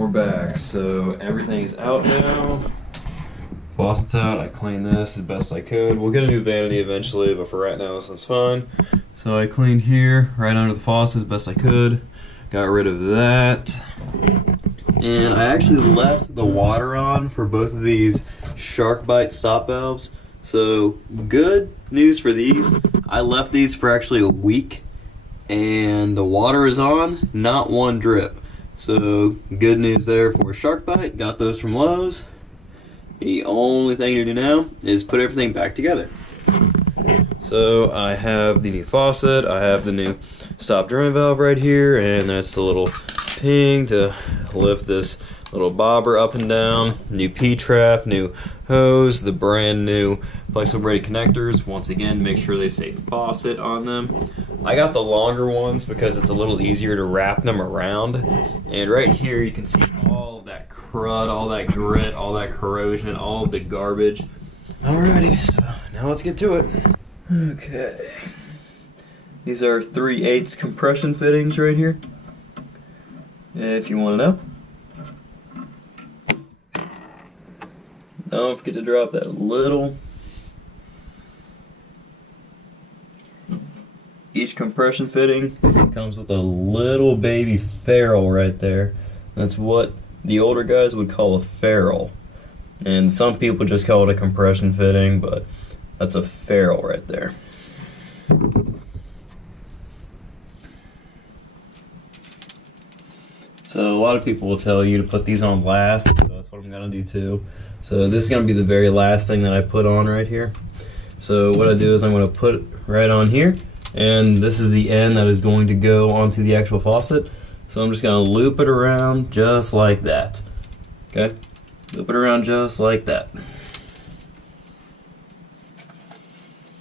we're back. So everything's out now. Faucet's out. I cleaned this as best I could. We'll get a new vanity eventually, but for right now this one's fine. So I cleaned here, right under the faucet as best I could. Got rid of that. And I actually left the water on for both of these shark bite stop valves. So good news for these. I left these for actually a week and the water is on, not one drip. So good news there for shark bite. Got those from Lowe's. The only thing to do now is put everything back together. So I have the new faucet, I have the new stop drain valve right here, and that's the little ping to lift this little bobber up and down, new P-trap, new hose, the brand new flexible braided connectors. Once again, make sure they say Faucet on them. I got the longer ones because it's a little easier to wrap them around. And right here you can see all of that crud, all that grit, all that corrosion, all of the garbage. Alrighty, so now let's get to it. Okay. These are 3/8 compression fittings right here, if you want to know. Don't forget to drop that little. Each compression fitting comes with a little baby ferrule right there. That's what the older guys would call a ferrule. And some people just call it a compression fitting, but that's a ferrule right there. So a lot of people will tell you to put these on last, so that's what I'm going to do too. So this is going to be the very last thing that I put on right here. So what I do is I'm going to put it right on here, and this is the end that is going to go onto the actual faucet. So I'm just going to loop it around just like that. Okay? Loop it around just like that.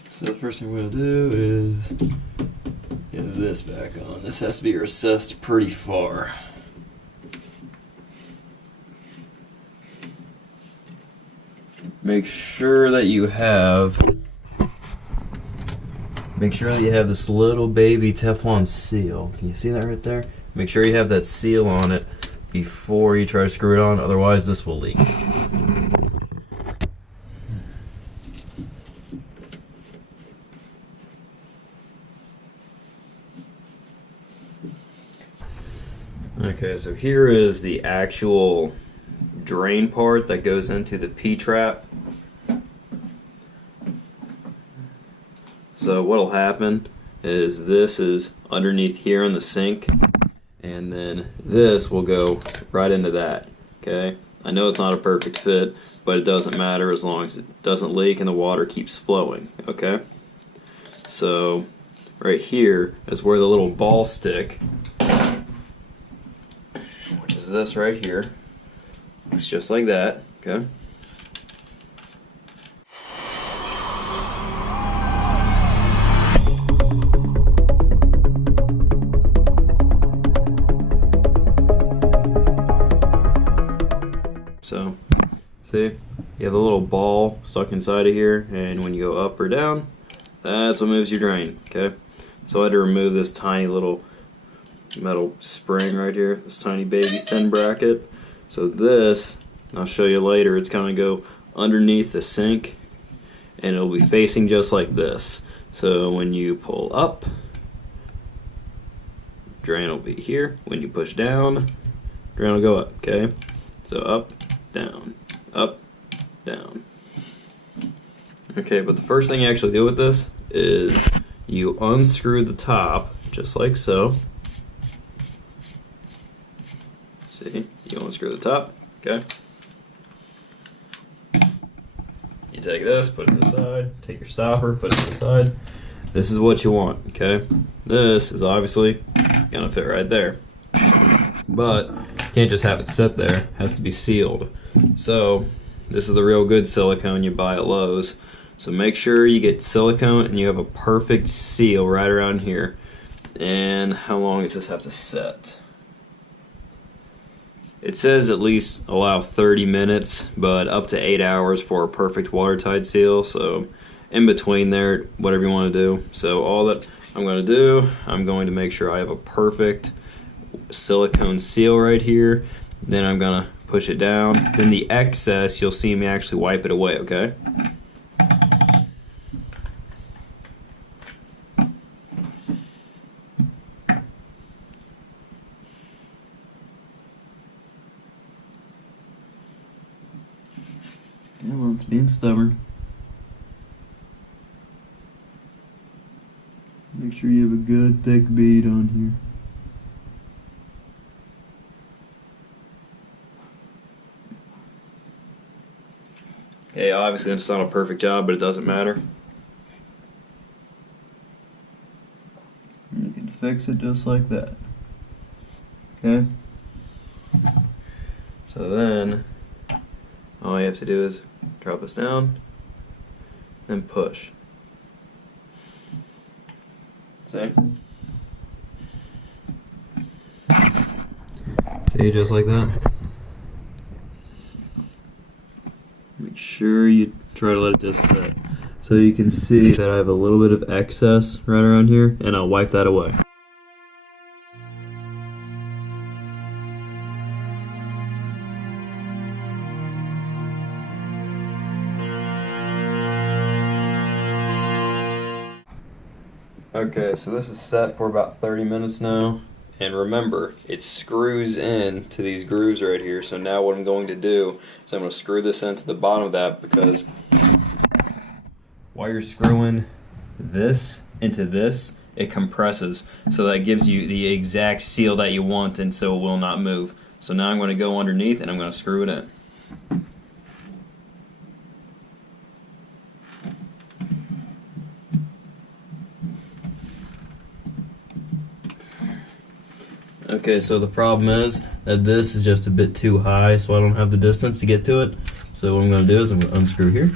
So the first thing we're going to do is get this back on. This has to be recessed pretty far. Make sure that you have this little baby Teflon seal. Can you see that right there? Make sure you have that seal on it before you try to screw it on, otherwise this will leak. Okay, so here is the actual drain part that goes into the P-trap. So what'll happen is this is underneath here in the sink, and then this will go right into that. Okay, I know it's not a perfect fit, but it doesn't matter as long as it doesn't leak and the water keeps flowing. Okay, so right here is where the little ball stick, which is this right here, looks just like that. Okay. So, see, you have the little ball stuck inside of here, and when you go up or down, that's what moves your drain, okay? So I had to remove this tiny little metal spring right here, this tiny baby thin bracket. So this, I'll show you later, it's gonna go underneath the sink, and it'll be facing just like this. So when you pull up, drain will be here. When you push down, drain will go up, okay? So up, down, up, down. Okay, but the first thing you actually do with this is you unscrew the top, just like so. See, you unscrew the top, okay? You take this, put it to the side, take your stopper, put it to the side. This is what you want, okay? This is obviously gonna fit right there. But you can't just have it sit there, it has to be sealed. So this is the real good silicone you buy at Lowe's. So make sure you get silicone and you have a perfect seal right around here. And how long does this have to set? It says at least allow 30 minutes, but up to 8 hours for a perfect watertight seal. So in between there, whatever you want to do. So all that I'm going to do, I'm going to make sure I have a perfect silicone seal right here. Then I'm gonna push it down. Then the excess, you'll see me actually wipe it away, okay? Yeah, well, it's being stubborn. Make sure you have a good thick bead on here. Hey, obviously it's not a perfect job, but it doesn't matter. You can fix it just like that. Okay? So then, all you have to do is drop this down and push. See? See, just like that. Make sure you try to let it just set. So you can see that I have a little bit of excess right around here, and I'll wipe that away. Okay, so this is set for about 30 minutes now, and remember, it screws in to these grooves right here. So now what I'm going to do is I'm going to screw this into the bottom of that, because while you're screwing this into this, it compresses, so that gives you the exact seal that you want, and so it will not move. So now I'm going to go underneath and I'm going to screw it in. Okay, so the problem is that this is just a bit too high, so I don't have the distance to get to it. So what I'm going to do is I'm going to unscrew here.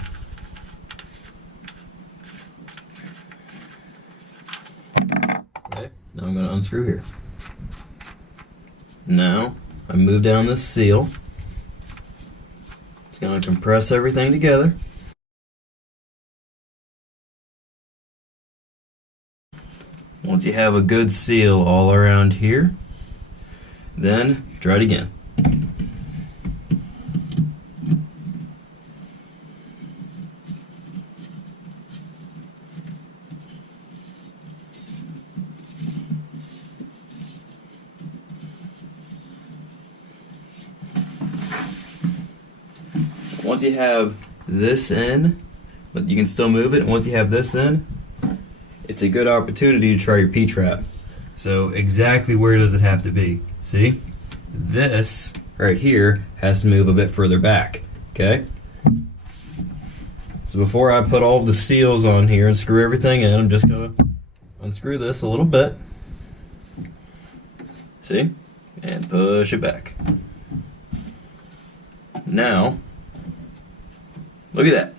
Okay, now I'm going to unscrew here. Now, I move down this seal. It's going to compress everything together. Once you have a good seal all around here, then try it again. Once you have this in, but you can still move it, once you have this in, it's a good opportunity to try your P-trap. So exactly where does it have to be? See? This right here has to move a bit further back. Okay? So before I put all the seals on here and screw everything in, I'm just going to unscrew this a little bit. See? And push it back. Now, look at that.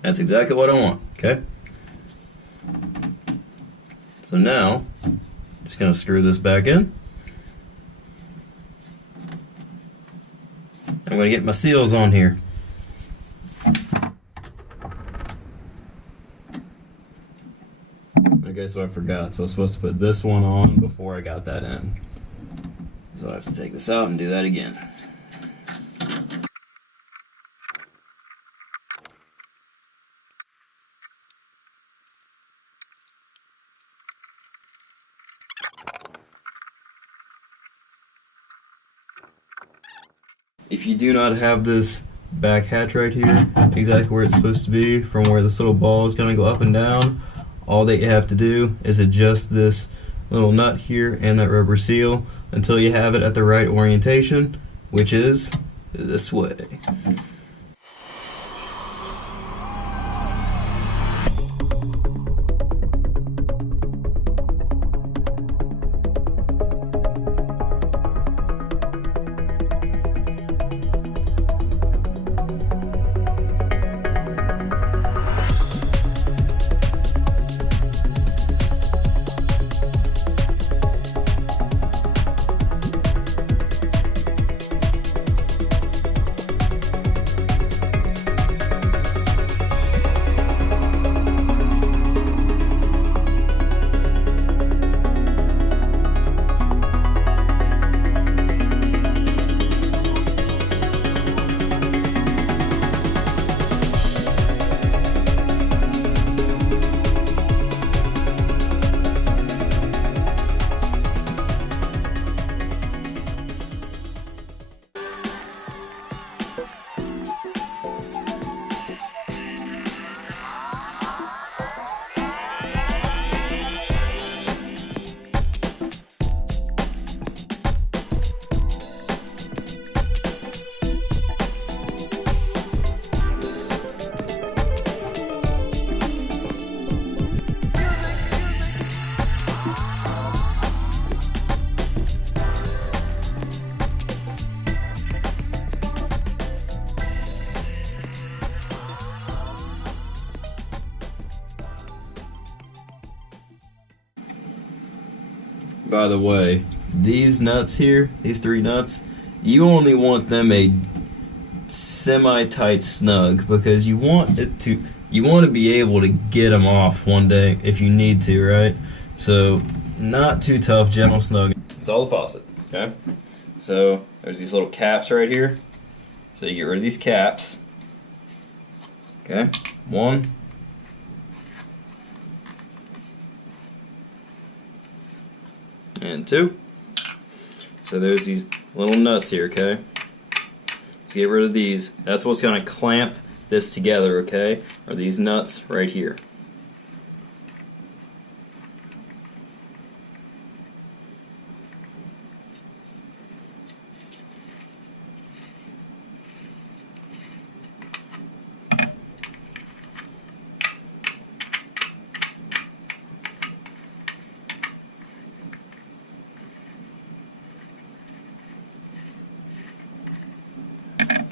That's exactly what I want. Okay? So now, just going to screw this back in. I'm going to get my seals on here. Okay, so I forgot. So I was supposed to put this one on before I got that in. So I have to take this out and do that again. If you do not have this back hatch right here, exactly where it's supposed to be, from where this little ball is going to go up and down, all that you have to do is adjust this little nut here and that rubber seal until you have it at the right orientation, which is this way. by the way, these nuts here, these 3 nuts, you only want them a semi-tight snug because you want to be able to get them off one day if you need to, right? So not too tough, gentle snug. Install the faucet, okay? So there's these little caps right here. So you get rid of these caps. Okay, 1. And 2. So there's these little nuts here, okay? So get rid of these. That's what's going to clamp this together, okay? Are these nuts right here.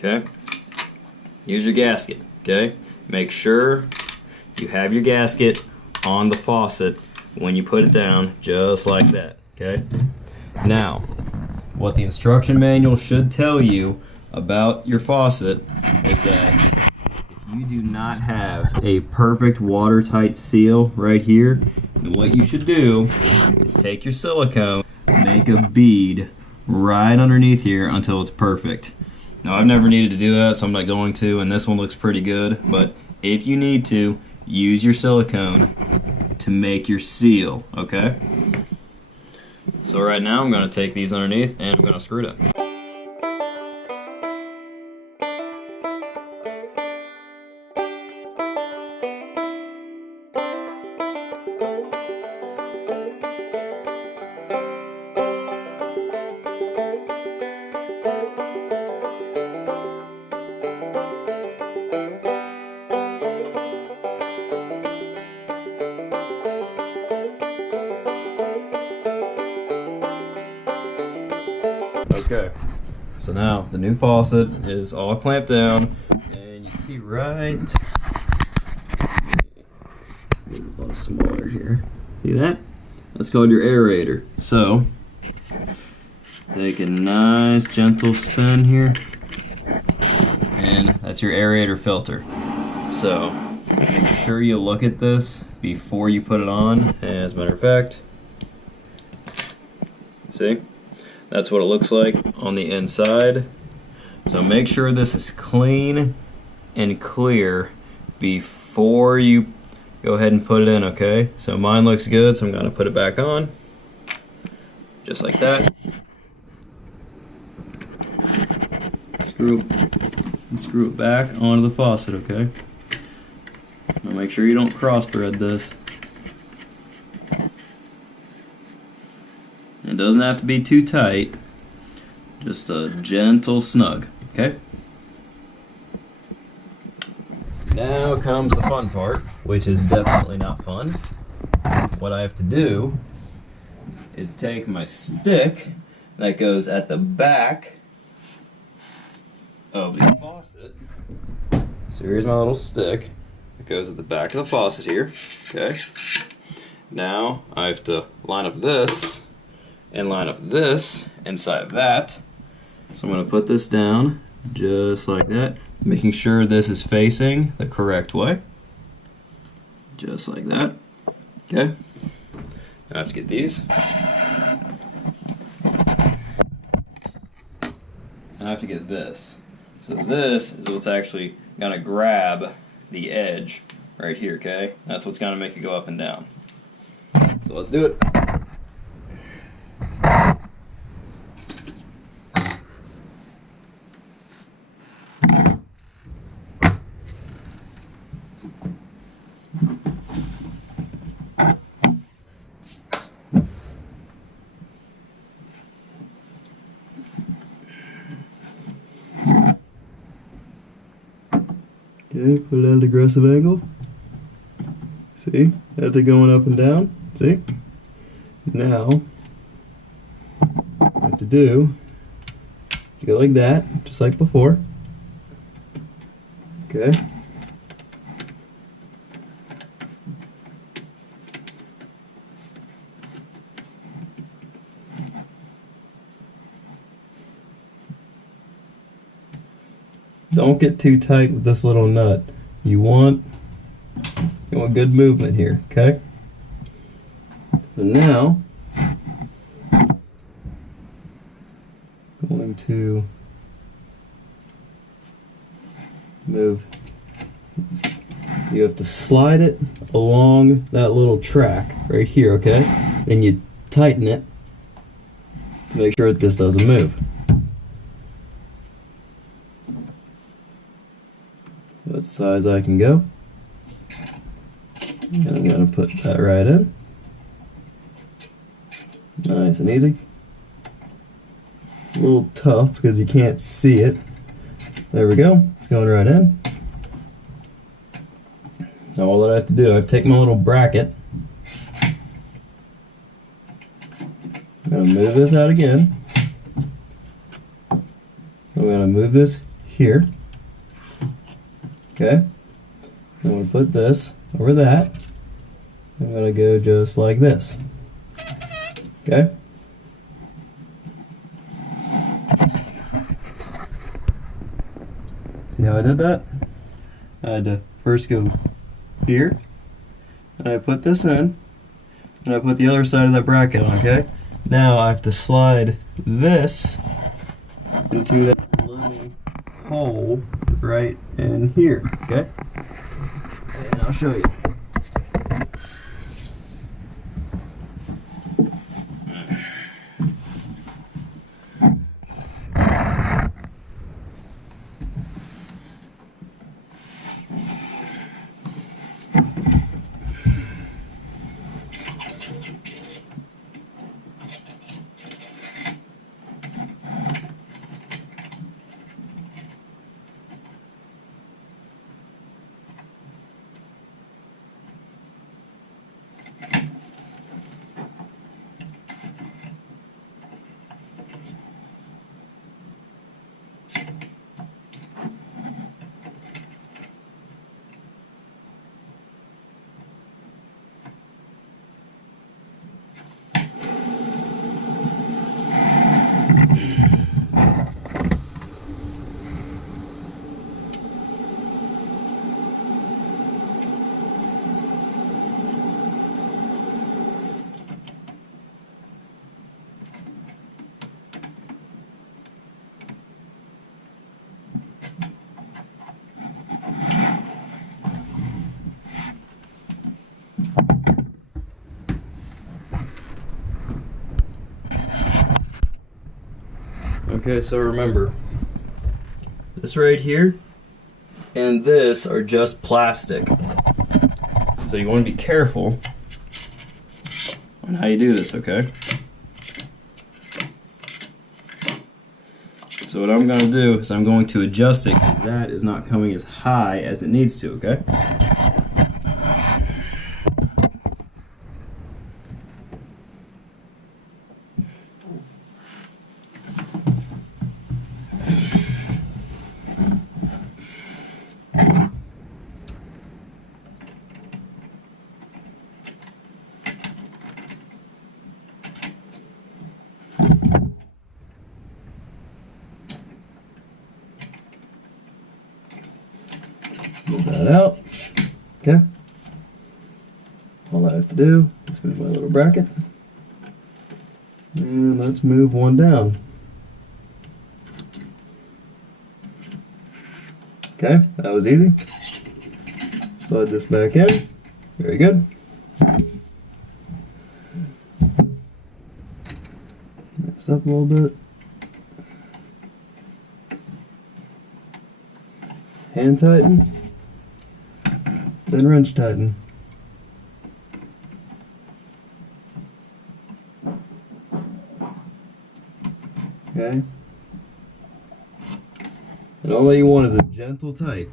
Okay, use your gasket, okay? Make sure you have your gasket on the faucet when you put it down, just like that, okay? Now, what the instruction manual should tell you about your faucet is that if you do not have a perfect watertight seal right here, then what you should do is take your silicone, make a bead right underneath here until it's perfect. Now, I've never needed to do that, so I'm not going to, and this one looks pretty good, but if you need to, use your silicone to make your seal, okay? So right now, I'm going to take these underneath, and I'm going to screw it up. Okay, so now the new faucet is all clamped down, and you see right, a little smaller here, see that? That's called your aerator. So, take a nice gentle spin here, and that's your aerator filter. So, make sure you look at this before you put it on, as a matter of fact, see? That's what it looks like on the inside. So make sure this is clean and clear before you go ahead and put it in, okay? So mine looks good, so I'm going to put it back on. Just like that. Screw it back onto the faucet, okay? Now make sure you don't cross thread this. It doesn't have to be too tight, just a gentle snug, okay? Now comes the fun part, which is definitely not fun. What I have to do is take my stick that goes at the back of the faucet. So here's my little stick that goes at the back of the faucet here, okay? Now I have to line up this and line up this inside of that. So I'm going to put this down just like that, making sure this is facing the correct way. Just like that. Okay. Now I have to get these. And I have to get this. So this is what's actually going to grab the edge right here, okay? That's what's going to make it go up and down. So let's do it. Okay, put it at an aggressive angle. See? That's it going up and down. See? Now, what you have to do, you go like that, just like before. Okay? don't get too tight with this little nut. You want good movement here, okay? So now, going to move. You have to slide it along that little track right here, okay? Then you tighten it to make sure that this doesn't move. That's as high as I can go. And I'm going to put that right in. Nice and easy. It's a little tough because you can't see it. There we go. It's going right in. Now all that I have to do, I have to take my little bracket. I'm going to move this out again. I'm going to move this here. Okay. I'm going to put this over that. I'm going to go just like this. Okay. See how I did that? I had to first go here, and I put this in, and I put the other side of that bracket on, okay? Now I have to slide this into that little hole right in here, okay? And I'll show you. Okay, so remember, this right here and this are just plastic. So you want to be careful on how you do this, okay? So what I'm going to do is I'm going to adjust it because that is not coming as high as it needs to, okay? Pull that out. Okay. All I have to do is move my little bracket. And let's move one down. Okay, that was easy. Slide this back in. Very good. Mix this up a little bit. Hand tighten. Then wrench tighten. Okay. And all that you want is a gentle tight.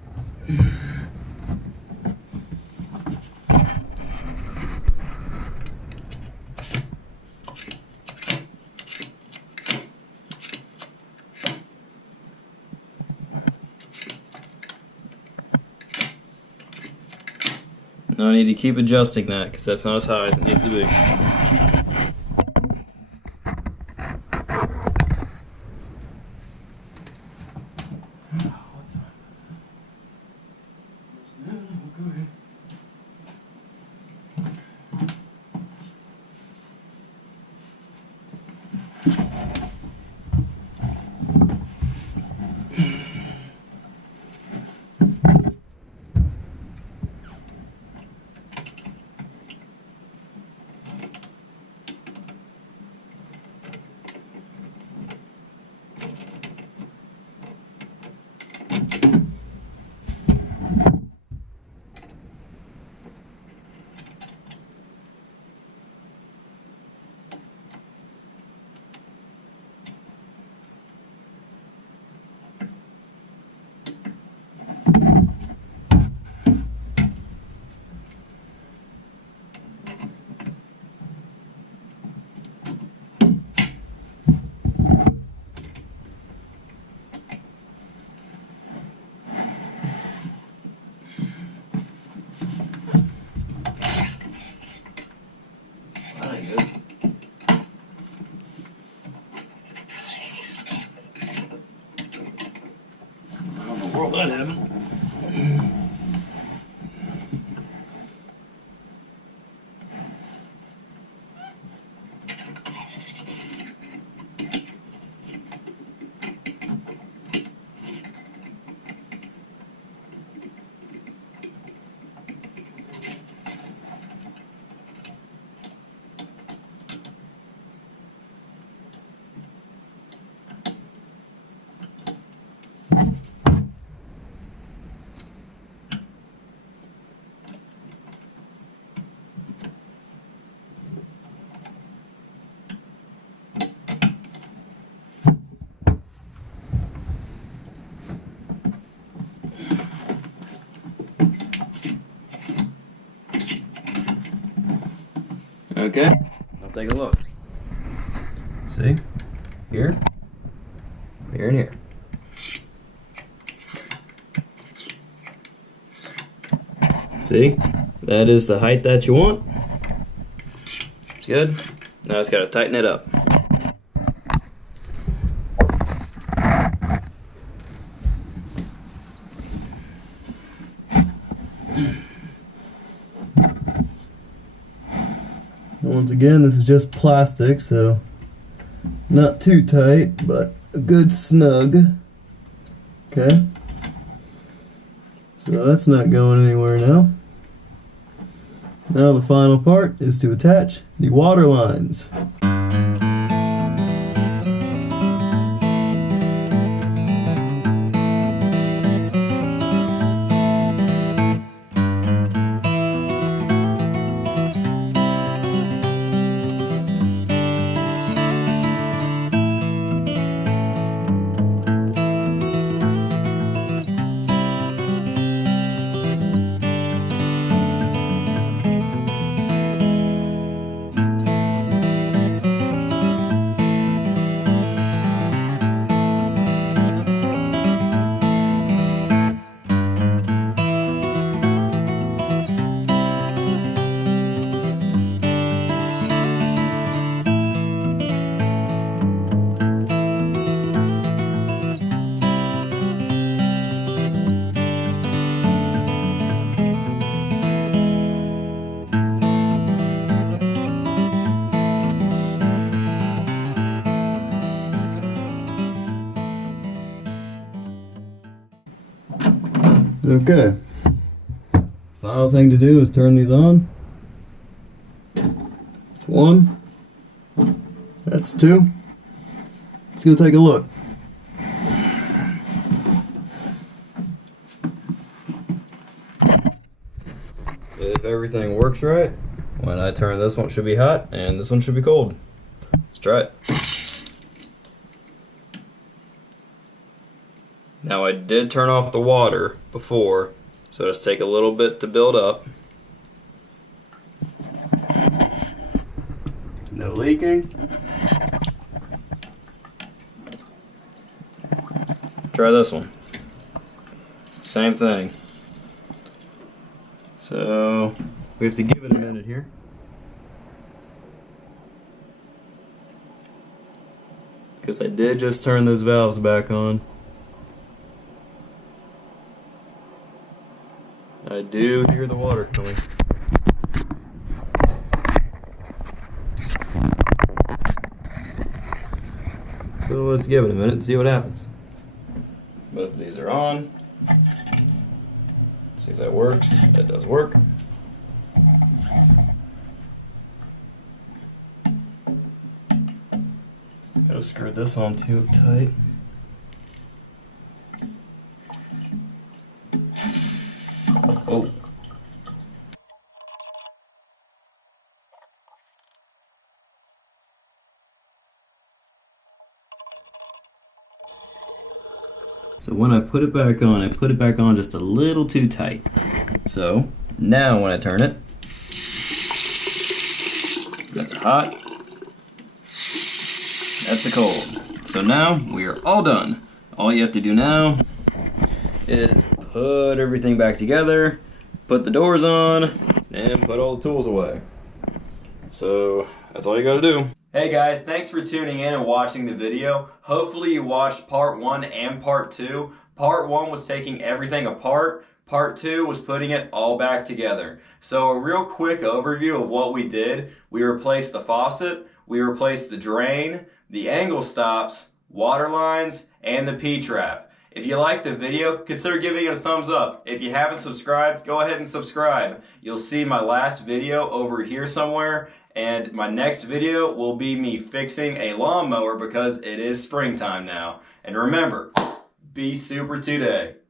Now I need to keep adjusting that because that's not as high as it needs to be. world that happened. Okay, I'll take a look. See? Here, here, and here. See? That is the height that you want. It's good. Now it's got to tighten it up. Once again, this is just plastic, so not too tight, but a good snug. Okay. So that's not going anywhere now. Now the final part is to attach the water lines. Okay. Final thing to do is turn these on. That's one. That's two. Let's go take a look. If everything works right, when I turn this one, it should be hot and this one should be cold. Let's try it. Now I did turn off the water before, so just take a little bit to build up. No leaking. Try this one. Same thing. So we have to give it a minute here. Because I did just turn those valves back on. I do hear the water coming. So let's give it a minute and see what happens. Both of these are on. See if that works. That does work. Gotta screw this on too tight. Oh. So when I put it back on, I put it back on just a little too tight. So now when I turn it, that's hot, that's a cold. So now we are all done. All you have to do now is put everything back together, put the doors on, and put all the tools away. So that's all you gotta do. Hey guys, thanks for tuning in and watching the video. Hopefully you watched part 1 and part 2. Part 1 was taking everything apart. Part 2 was putting it all back together. So a real quick overview of what we did. We replaced the faucet, we replaced the drain, the angle stops, water lines, and the P-trap. If you liked the video, consider giving it a thumbs up. If you haven't subscribed, go ahead and subscribe. You'll see my last video over here somewhere, and my next video will be me fixing a lawnmower because it is springtime now. And remember, be super today.